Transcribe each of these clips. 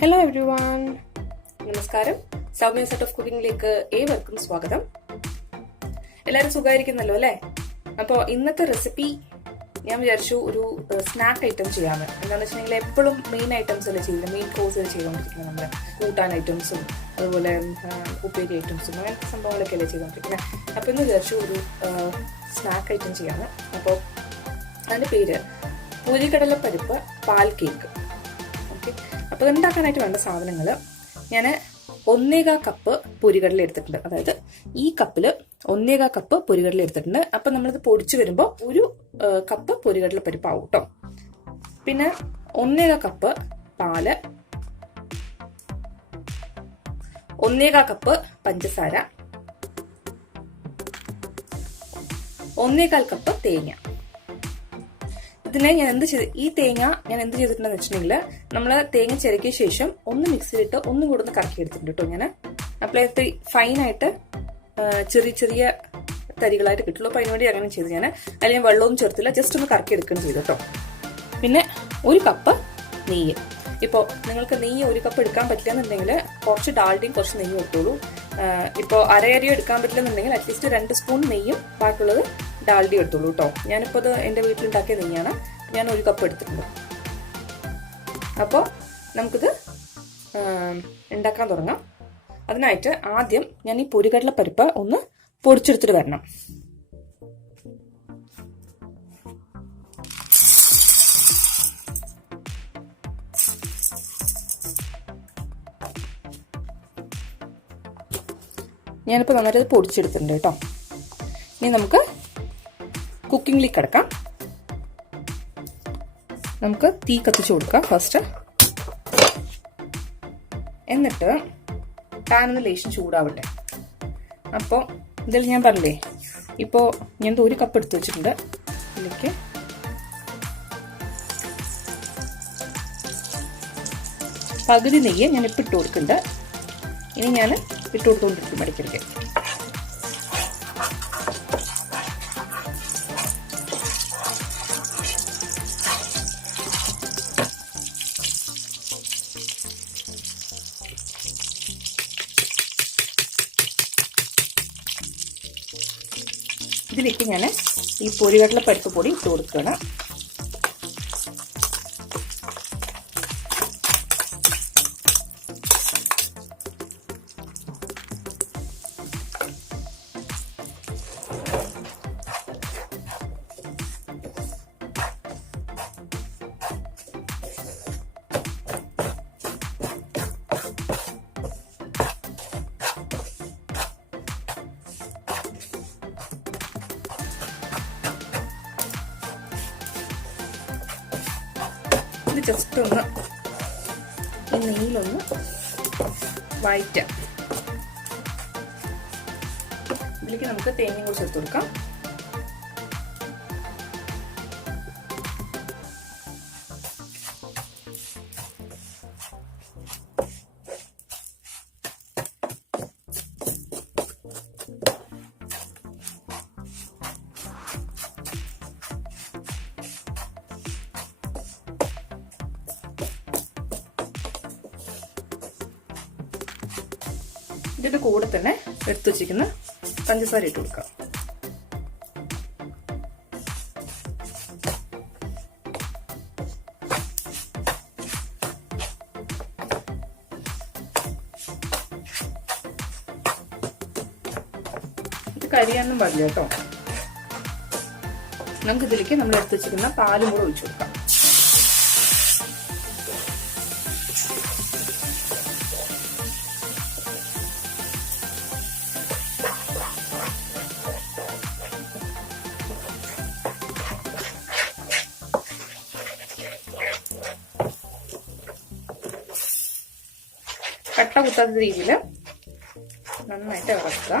Hello every one, നമസ്കാരം. Soumya set of കുക്കിംഗിലേക്ക് ഏവർക്കും സ്വാഗതം. എല്ലാവരും സുഖമായിരിക്കുന്നല്ലോ അല്ലേ? അപ്പോൾ ഇന്നത്തെ റെസിപ്പി ഞാൻ വിചാരിച്ചു ഒരു സ്നാക്ക് ഐറ്റം ചെയ്യാമെന്ന്. എന്താണെന്ന് വെച്ചിട്ടുണ്ടെങ്കിൽ എപ്പോഴും മെയിൻ ഐറ്റംസ് അല്ലേ ചെയ്യുന്നത്, മെയിൻ കോഴ്സുകൾ ചെയ്തുകൊണ്ടിരിക്കുന്നത്. നമ്മുടെ കൂട്ടാൻ ഐറ്റംസും അതുപോലെ ഉപ്പേരി ഐറ്റംസും അങ്ങനത്തെ സംഭവങ്ങളൊക്കെ അല്ലേ ചെയ്തുകൊണ്ടിരിക്കുന്നത്. അപ്പോൾ ഇന്ന് വിചാരിച്ചു ഒരു സ്നാക്ക് ഐറ്റം ചെയ്യാമെന്ന്. അപ്പോൾ അതിൻ്റെ പേര് പൊരിക്കടല പരിപ്പ് പാൽ കേക്ക്. അപ്പോൾ ഉണ്ടാക്കാനായിട്ട് വേണ്ട സാധനങ്ങൾ ഞാൻ 1/4 കപ്പ് പൊരികടല എടുത്തിട്ടുണ്ട്. അതായത് ഈ കപ്പിൽ 1/4 കപ്പ് പൊരികടല എടുത്തിട്ടുണ്ട്. അപ്പം നമ്മളിത് പൊടിച്ചു വരുമ്പോൾ 1 കപ്പ് പൊരികടല പരിപ്പാവും കേട്ടോ. പിന്നെ 1/4 കപ്പ് പാല്, 1/4 കപ്പ് പഞ്ചസാര, 1/4 കപ്പ് തേങ്ങ. ഇതിനെ ഈ തേങ്ങ ഞാൻ എന്ത് ചെയ്തിട്ടുണ്ടെന്ന് വെച്ചിട്ടുണ്ടെങ്കിൽ നമ്മൾ തേങ്ങ ചിരക്കിയ ശേഷം ഒന്ന് മിക്സിയിലിട്ട് ഒന്നും കൂടെ ഒന്ന് കറക്കി എടുത്തിട്ടുണ്ട് കേട്ടോ. ഞാൻ അപ്പോൾ ഫൈനായിട്ട് ചെറിയ ചെറിയ തരികളായിട്ട് കിട്ടുള്ളൂ. അപ്പോൾ അതിനുവേണ്ടി അങ്ങനെ ചെയ്തു ഞാൻ. അതിൽ ഞാൻ വെള്ളവും ചേർത്തില്ല, ജസ്റ്റ് ഒന്ന് കറക്കി എടുക്കുകയും ചെയ്തു കേട്ടോ. പിന്നെ 1 കപ്പ് നെയ്യ്. ഇപ്പോൾ നിങ്ങൾക്ക് നെയ്യ് 1 കപ്പ് എടുക്കാൻ പറ്റില്ല എന്നുണ്ടെങ്കിൽ കുറച്ച് ഡാൽഡയും കുറച്ച് നെയ്യും എടുത്തോളൂ. ഇപ്പോൾ അരയരിയോ എടുക്കാൻ പറ്റില്ല എന്നുണ്ടെങ്കിൽ അറ്റ്ലീസ്റ്റ് 2 സ്പൂൺ നെയ്യും ബാക്കിയുള്ളത് ഡാൽഡി എടുത്തോളൂ കേട്ടോ. ഞാനിപ്പോൾ ഇത് എൻ്റെ വീട്ടിലുണ്ടാക്കിയ നെയ്യാണ്. ഞാൻ 1 കപ്പ് എടുത്തിട്ടുണ്ട്. അപ്പോൾ നമുക്കിത് ഉണ്ടാക്കാൻ തുടങ്ങാം. അതിനായിട്ട് ആദ്യം ഞാൻ ഈ പൊരികടല പരിപ്പ് ഒന്ന് പൊടിച്ചെടുത്തിട്ട് വരണം. ഞാനിപ്പോൾ നന്നായിട്ട് പൊടിച്ചെടുത്തിട്ടുണ്ട് കേട്ടോ. ഇനി നമുക്ക് കുക്കിങ്ങിലേക്ക് കിടക്കാം. നമുക്ക് തീ കത്തിച്ചു കൊടുക്കാം ഫസ്റ്റ്. എന്നിട്ട് പാനൊന്ന് ലേശം ചൂടാവട്ടെ. അപ്പോൾ ഇതിൽ ഞാൻ പറഞ്ഞില്ലേ, ഇപ്പോൾ ഞാൻ 1 കപ്പ് എടുത്ത് വെച്ചിട്ടുണ്ട്. ഇതിലേക്ക് പകുതി നെയ്യ് ഞാൻ ഇപ്പം ഇട്ട് കൊടുക്കുന്നുണ്ട്. ഇനി ഞാൻ ഇട്ട് കൊടുത്തുകൊണ്ടിരിക്കും ഇടയ്ക്കിടയ്ക്ക്. ഇതിലേക്ക് ഞാൻ ഈ പൊരികടല പരിപ്പ് പൊടി ഇട്ട് കൊടുക്കുകയാണ്. ഇത് ജസ്റ്റ് ഒന്ന് ഈ നെയ്യിലൊന്ന് വഴറ്റാം. ഇതിലേക്ക് നമുക്ക് തേങ്ങയും കൂടി ചേർത്ത് കൊടുക്കാം. ഇതിന്റെ കൂടെ തന്നെ എടുത്തു വെച്ചിരിക്കുന്ന പഞ്ചസാര ഇട്ട് കൊടുക്കാം. ഇത് കരിയാനും പാടില്ല കേട്ടോ. നമുക്ക് ഇതിലേക്ക് നമ്മൾ എടുത്തു വെച്ചിരിക്കുന്ന പാലും കൂടെ ഒഴിച്ചു കൊടുക്കാം. കട്ട കുത്താത്ത രീതിയിൽ നന്നായിട്ട് ഇളക്കുക.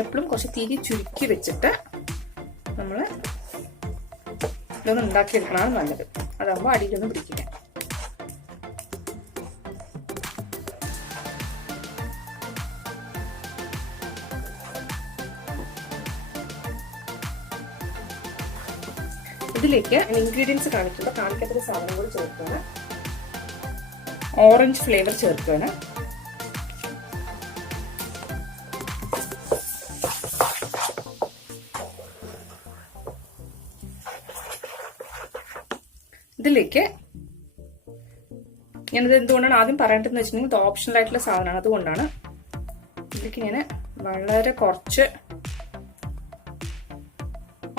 എപ്പോഴും കുറച്ച് തീ ചുരുക്കി വെച്ചിട്ട് നമ്മൾ ഇതൊന്ന് ഉണ്ടാക്കിയെടുക്കണതാണ് നല്ലത്. അതാകുമ്പോൾ അടിയിലൊന്നും പിടിക്കില്ല. ഇതിലേക്ക് ഇൻഗ്രീഡിയൻസ് കാണിക്കാത്തൊരു സാധനം കൂടി ചേർക്കുകയാണ്. ഓറഞ്ച് ഫ്ലേവർ ചേർക്കുകയാണ്. ഇതിലേക്ക് ഞാനിത് എന്തുകൊണ്ടാണ് ആദ്യം പറയേണ്ടതെന്ന് വെച്ചിട്ടുണ്ടെങ്കിൽ ഇത് ഓപ്ഷണൽ ആയിട്ടുള്ള സാധനമാണ്. അതുകൊണ്ടാണ് ഇതിലേക്ക് ഞാൻ വളരെ കുറച്ച്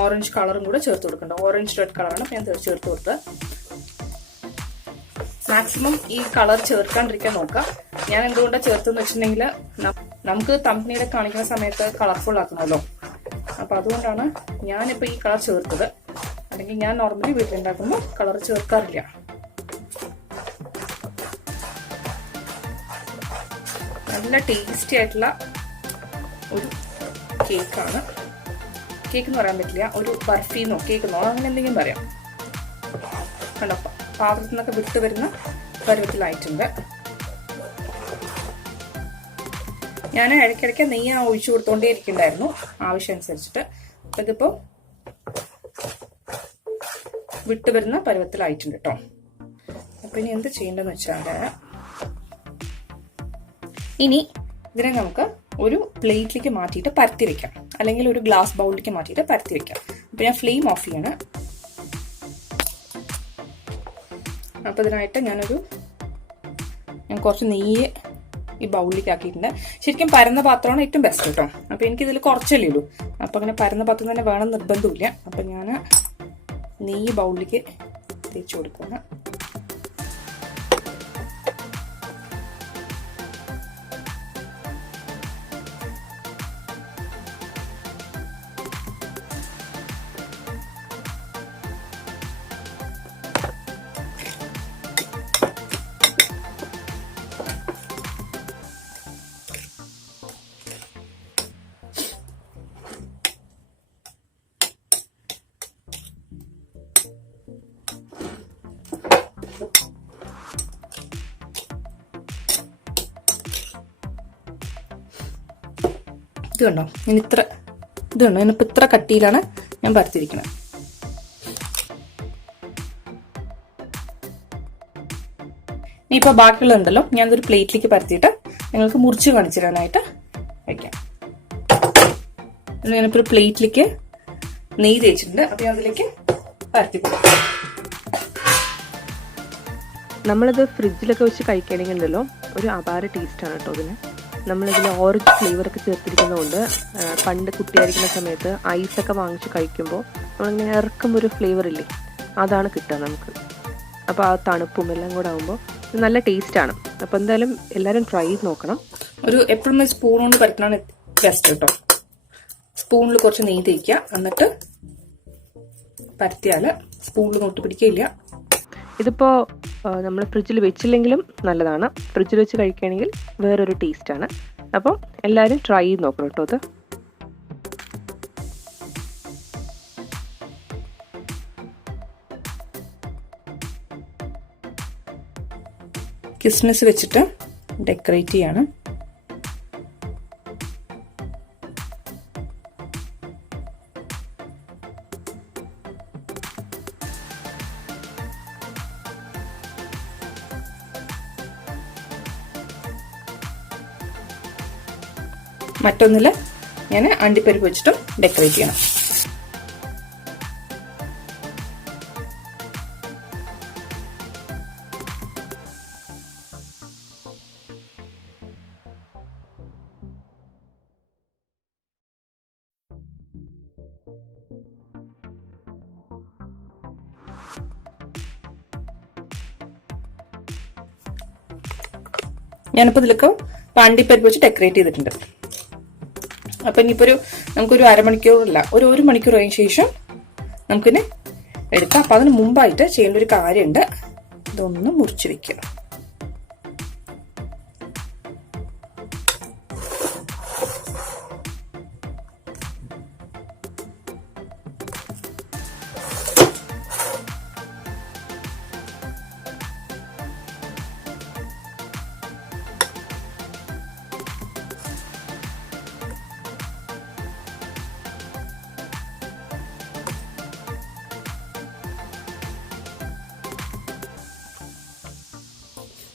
ഓറഞ്ച് കളറും കൂടെ ചേർത്ത് കൊടുക്കുന്നുണ്ട്. ഓറഞ്ച് റെഡ് കളറാണ് ഞാൻ ചേർത്ത് കൊടുത്തത്. മാക്സിമം ഈ കളർ ചേർക്കാണ്ടിരിക്കാൻ നോക്കുക. ഞാൻ എന്തുകൊണ്ടാണ് ചേർത്തെന്ന് വെച്ചിട്ടുണ്ടെങ്കിൽ നമുക്ക് കമ്പനിയിലെ കാണിക്കുന്ന സമയത്ത് കളർഫുൾ ആക്കണമല്ലോ. അപ്പൊ അതുകൊണ്ടാണ് ഞാനിപ്പോ ഈ കളർ ചേർത്തത്. അല്ലെങ്കിൽ ഞാൻ നോർമലി വീട്ടിലുണ്ടാക്കുമ്പോൾ കളർ ചേർക്കാറില്ല. നല്ല ടേസ്റ്റി ആയിട്ടുള്ള ഒരു കേക്കാണ്. കേക്ക് എന്ന് പറയാൻ പറ്റില്ല, ഒരു ബർഫിന്നോ കേക്കെന്നോ അങ്ങനെ എന്തെങ്കിലും പറയാം. കണ്ടോ, പാത്രത്തിൽ നിന്നൊക്കെ വിട്ട് വരുന്ന പരുവത്തിലായിട്ടുണ്ട്. ഞാൻ ഇടയ്ക്കിടയ്ക്ക് നെയ്യ് ഒഴിച്ചു കൊടുത്തോണ്ടേ ഇരിക്കണ്ടായിരുന്നു ആവശ്യം അനുസരിച്ചിട്ട്. അപ്പൊ ഇതിപ്പോ വിട്ട് വരുന്ന പരുവത്തിലായിട്ടുണ്ട് കേട്ടോ. അപ്പൊ ഇനി എന്ത് ചെയ്യേണ്ടതെന്ന് വെച്ചാല്, ഇനി ഇതിനെ നമുക്ക് ഒരു പ്ലേറ്റിലേക്ക് മാറ്റിയിട്ട് പരത്തി വെക്കാം, അല്ലെങ്കിൽ ഒരു ഗ്ലാസ് ബൗളിലേക്ക് മാറ്റിയിട്ട് പരത്തി വെക്കാം. അപ്പൊ ഞാൻ ഫ്ലെയിം ഓഫ് ചെയ്യാണ്. അപ്പൊ ഇതിനായിട്ട് ഞാൻ കുറച്ച് നെയ്യ് ഈ ബൗളിലേക്ക് ആക്കിയിട്ടുണ്ട്. ശരിക്കും പരന്ന പാത്രമാണ് ഏറ്റവും ബെസ്റ്റ് കേട്ടോ. അപ്പൊ എനിക്കിതിൽ കുറച്ചല്ലേ ഉള്ളൂ. അപ്പൊ അങ്ങനെ പരന്ന പാത്രം തന്നെ വേണം നിർബന്ധമില്ല. അപ്പൊ ഞാൻ നെയ്യ് ബൗളിലേക്ക് തേച്ച് കൊടുക്കുകയാണ്. ഇത് കണ്ടോ, ഞാനിപ്പോൾ ഇത്ര കട്ടിയിലാണ് ഞാൻ പരത്തിരിക്കുന്നത്. ഇനിയിപ്പോൾ ബാക്കിയുള്ളതുണ്ടല്ലോ, ഞാനതൊരു പ്ലേറ്റിലേക്ക് പരത്തിയിട്ട് നിങ്ങൾക്ക് മുറിച്ച് കാണിച്ചു തരാനായിട്ട് വയ്ക്കാം. ഞാനിപ്പോൾ ഒരു പ്ലേറ്റിലേക്ക് നെയ്യ് തേച്ചിട്ടുണ്ട്. അപ്പോൾ ഞാൻ അതിലേക്ക് പരത്തി കൊടുക്കാം. നമ്മളിത് ഫ്രിഡ്ജിലൊക്കെ വെച്ച് കഴിക്കുകയാണെങ്കിൽ ഉണ്ടല്ലോ ഒരു അപാര ടേസ്റ്റാണ് കേട്ടോ ഇതിന്. നമ്മളിതിൽ ഓറഞ്ച് ഫ്ലേവറൊക്കെ ചേർത്തിരിക്കുന്നതുകൊണ്ട് പണ്ട് കുട്ടിയായിരിക്കുന്ന സമയത്ത് ഐസൊക്കെ വാങ്ങിച്ച് കഴിക്കുമ്പോൾ നമ്മളിങ്ങനെ ഇറക്കുമ്പോൾ ഒരു ഫ്ലേവർ ഇല്ലേ, അതാണ് കിട്ടുക നമുക്ക്. അപ്പോൾ ആ തണുപ്പും എല്ലാം കൂടെ ആകുമ്പോൾ നല്ല ടേസ്റ്റാണ്. അപ്പോൾ എന്തായാലും എല്ലാവരും ട്രൈ ചെയ്ത് നോക്കണം. എപ്പോഴും സ്പൂൺ കൊണ്ട് പരത്തണതാണ് ബെസ്റ്റ് കേട്ടോ. സ്പൂണിൽ കുറച്ച് നെയ്യ് തേക്കുക, എന്നിട്ട് പരത്തിയാൽ സ്പൂണിൽ ഒട്ട് പിടിക്കില്ല. ഇതിപ്പോൾ നമ്മൾ ഫ്രിഡ്ജിൽ വെച്ചില്ലെങ്കിലും നല്ലതാണ്. ഫ്രിഡ്ജിൽ വെച്ച് കഴിക്കുകയാണെങ്കിൽ വേറൊരു ടേസ്റ്റാണ്. അപ്പം എല്ലാവരും ട്രൈ ചെയ്ത് നോക്കണം കേട്ടോ. അത് കിസ്മിസ് വെച്ചിട്ട് ഡെക്കറേറ്റ് ചെയ്യാണ്. മറ്റൊന്നിൽ ഞാൻ അണ്ടിപ്പരിപ്പ് വെച്ചിട്ടും ഡെക്കറേറ്റ് ചെയ്യണം. ഞാനിപ്പോൾ ഇതിലേക്ക് അണ്ടിപ്പരിപ്പ് വെച്ച് ഡെക്കറേറ്റ് ചെയ്തിട്ടുണ്ട്. അപ്പൊ ഇനിയിപ്പോ നമുക്കൊരു അരമണിക്കൂറില്ല, ഒരു മണിക്കൂർ കഴിഞ്ഞ ശേഷം നമുക്കിനെ എടുക്കാം. അപ്പൊ അതിന് മുമ്പായിട്ട് ചെയ്യേണ്ട ഒരു കാര്യമുണ്ട്. ഇതൊന്ന് മുറിച്ച് വെക്കുക.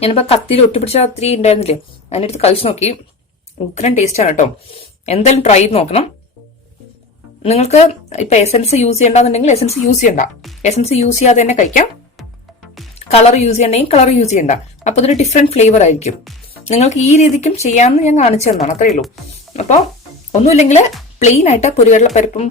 ഞാനിപ്പോ കത്തിയിൽ ഒട്ടിപ്പിടിച്ച അത്രയും ഉണ്ടായിരുന്നില്ലേ, അതിനടുത്ത് കഴിച്ചു നോക്കി. ഉഗ്രൻ ടേസ്റ്റ് ആണ് കേട്ടോ. എന്തായാലും ട്രൈ ചെയ്ത് നോക്കണം. നിങ്ങൾക്ക് ഇപ്പൊ എസൻസ് യൂസ് ചെയ്യണ്ടെന്നുണ്ടെങ്കിൽ എസൻസ് യൂസ് ചെയ്യണ്ട, എസൻസ് യൂസ് ചെയ്യാതെ തന്നെ കഴിക്കാം. കളർ യൂസ് ചെയ്യണ്ടെങ്കിൽ കളർ യൂസ് ചെയ്യണ്ട. അപ്പൊ അതൊരു ഡിഫറെന്റ് ഫ്ലേവർ ആയിരിക്കും. നിങ്ങൾക്ക് ഈ രീതിക്കും ചെയ്യാമെന്ന് ഞാൻ കാണിച്ചു തന്നാണ്, അത്രയേ ഉള്ളൂ. അപ്പൊ ഒന്നുമില്ലെങ്കിൽ പ്ലെയിൻ ആയിട്ട് പൊരികടല പരിപ്പും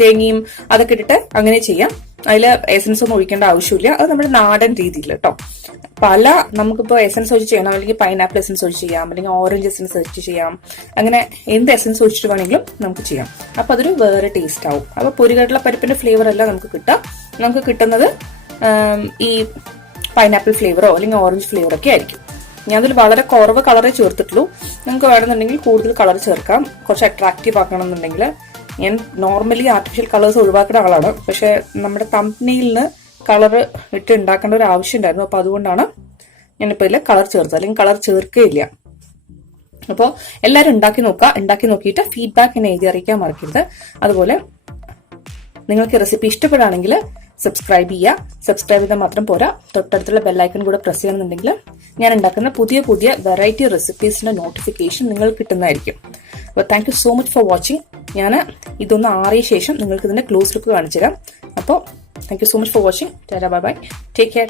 തേങ്ങയും അതൊക്കെ ഇട്ടിട്ട് അങ്ങനെ ചെയ്യാം. അതിൽ എസൻസ് ഒന്നും ഒഴിക്കേണ്ട ആവശ്യമില്ല. അത് നമ്മുടെ നാടൻ രീതിയിൽ കേട്ടോ. നമുക്കിപ്പോ എസൻസ് ഒഴിച്ച് ചെയ്യണം, അല്ലെങ്കിൽ പൈനാപ്പിൾ എസൻസ് ഒഴിച്ച് ചെയ്യാം, അല്ലെങ്കിൽ ഓറഞ്ച് എസൻസ് ഒഴിച്ച് ചെയ്യാം. അങ്ങനെ എന്ത് എസൻസ് ഒഴിച്ചിട്ട് വേണമെങ്കിലും നമുക്ക് ചെയ്യാം. അപ്പൊ അതൊരു വേറെ ടേസ്റ്റ് ആവും. അപ്പൊ പൊരികടല പരിപ്പിന്റെ ഫ്ലേവർ അല്ല നമുക്ക് കിട്ടുക. നമുക്ക് കിട്ടുന്നത് ഈ പൈനാപ്പിൾ ഫ്ലേവറോ അല്ലെങ്കിൽ ഓറഞ്ച് ഫ്ലേവറോ ഒക്കെ ആയിരിക്കും. ഞാൻ അതിൽ വളരെ കുറവ് കളറേ ചേർത്തിട്ടുള്ളൂ. നിങ്ങൾക്ക് വേണമെന്നുണ്ടെങ്കിൽ കൂടുതൽ കളർ ചേർക്കാം. കുറച്ച് അട്രാക്റ്റീവ് ആക്കണമെന്നുണ്ടെങ്കിൽ. ഞാൻ നോർമലി ആർട്ടിഫിഷ്യൽ കളേഴ്സ് ഒഴിവാക്കുന്ന ആളാണ്. പക്ഷെ നമ്മുടെ തംബ്നെയിലിന് കളർ ഇട്ട് ഉണ്ടാക്കേണ്ട ഒരു ആവശ്യം ഉണ്ടായിരുന്നു. അപ്പൊ അതുകൊണ്ടാണ് ഞാനിപ്പോ ഇതിൽ കളർ ചേർത്തത്, അല്ലെങ്കിൽ കളർ ചേർക്കുകയില്ല. അപ്പോൾ എല്ലാവരും ഉണ്ടാക്കി നോക്കുക. ഉണ്ടാക്കി നോക്കിയിട്ട് ഫീഡ്ബാക്ക് എന്നെ എഴുതി അറിയിക്കാൻ മറക്കരുത്. അതുപോലെ നിങ്ങൾക്ക് റെസിപ്പി ഇഷ്ടപ്പെടുകയാണെങ്കിൽ സബ്സ്ക്രൈബ് ചെയ്യുക. സബ്സ്ക്രൈബ് ചെയ്താൽ മാത്രം പോരാ, തൊട്ടടുത്തുള്ള ബെല്ലൈക്കൺ കൂടെ പ്രസ് ചെയ്യണമെന്നുണ്ടെങ്കിൽ ഞാൻ ഉണ്ടാക്കുന്ന പുതിയ പുതിയ വെറൈറ്റി റെസിപ്പീസിന്റെ നോട്ടിഫിക്കേഷൻ നിങ്ങൾക്ക് കിട്ടുന്നതായിരിക്കും. അപ്പോൾ thank you so much for watching. ഞാൻ ഇതൊന്ന് ആറിയ ശേഷം നിങ്ങൾക്ക് ഇതിന്റെ ക്ലോസ് ലുക്ക് കാണിച്ചു തരാം. അപ്പോൾ thank you so much for watching. Tata, bye bye, take care.